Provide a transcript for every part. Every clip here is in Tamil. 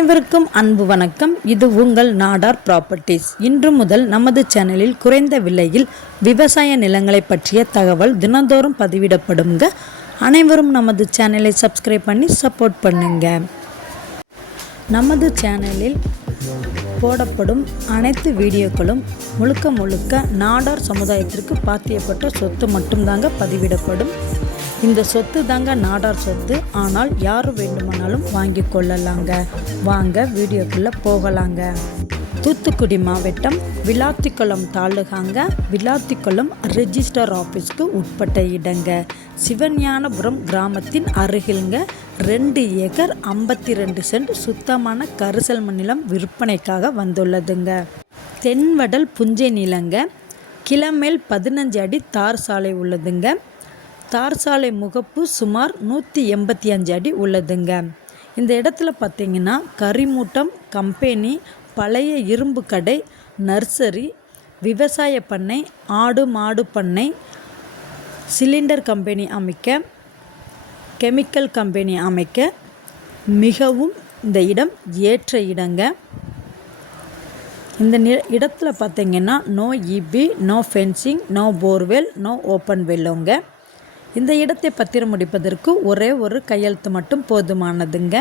அனைவருக்கும் அன்பு வணக்கம். இது உங்கள் நாடார் ப்ராப்பர்ட்டிஸ். இன்று முதல் நமது சேனலில் குறைந்த விலையில் விவசாய நிலங்களை பற்றிய தகவல் தினந்தோறும் பதிவிடப்படுங்க. அனைவரும் நமது சேனலை சப்ஸ்கிரைப் பண்ணி சப்போர்ட் பண்ணுங்க. நமது சேனலில் போடப்படும் அனைத்து வீடியோக்களும் முழுக்க நாடார் சமுதாயத்திற்கு பாத்தியப்பட்ட சொத்து மட்டும்தாங்க பதிவிடப்படும். இந்த சொத்து தாங்க நாடார் சொத்து. ஆனால் யார் வேண்டுமானாலும் வாங்கி கொள்ளலாங்க. வாங்க வீடியோக்குள்ளே போகலாங்க. தூத்துக்குடி மாவட்டம் விளாத்திக்குளம் தாலுகாங்க. விளாத்திக்குளம் ரெஜிஸ்டர் ஆஃபீஸ்க்கு உட்பட்ட இடங்க. சிவஞானபுரம் கிராமத்தின் அருகில்ங்க 2 ஏக்கர் 52 சென்ட் சுத்தமான கரிசல் நிலம் விற்பனைக்காக வந்துள்ளதுங்க. தென்வடல் புஞ்சை நிலங்க. கிளமேல் 15 அடி தார் சாலை உள்ளதுங்க. தார் சாலை முகப்பு சுமார் 185 அடி உள்ளதுங்க. இந்த இடத்துல பார்த்திங்கன்னா கரிமூட்டம் கம்பெனி, பழைய இரும்பு கடை, நர்சரி, விவசாய பண்ணை, ஆடு மாடு பண்ணை, சிலிண்டர் கம்பெனி அமைக்க, கெமிக்கல் கம்பெனி அமைக்க மிகவும் இந்த இடம் ஏற்ற இடங்க. இந்த இடத்துல பார்த்திங்கன்னா no EB, no fencing, no borewell, no open வெல்லுங்க. இந்த இடத்தை பத்திரம் முடிப்பதற்கு ஒரே ஒரு கையெழுத்து மட்டும் போதுமானதுங்க.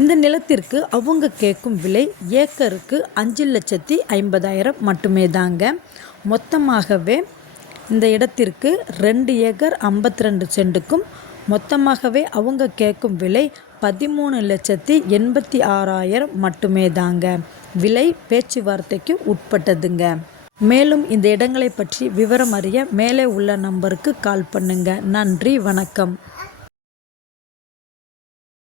இந்த நிலத்திற்கு அவங்க கேட்கும் விலை ஏக்கருக்கு 5,50,000 மட்டுமே தாங்க. மொத்தமாகவே இந்த இடத்திற்கு 2 ஏக்கர் 52 சென்ட்டுக்கும் மொத்தமாகவே அவங்க கேட்கும் விலை 13,86,000 மட்டுமே தாங்க. விலை பேச்சுவார்த்தைக்கு உட்பட்டதுங்க. மேலும் இந்த இடங்களை பற்றி விவரம் அறிய மேலே உள்ள நம்பருக்கு கால் பண்ணுங்க. நன்றி, வணக்கம்.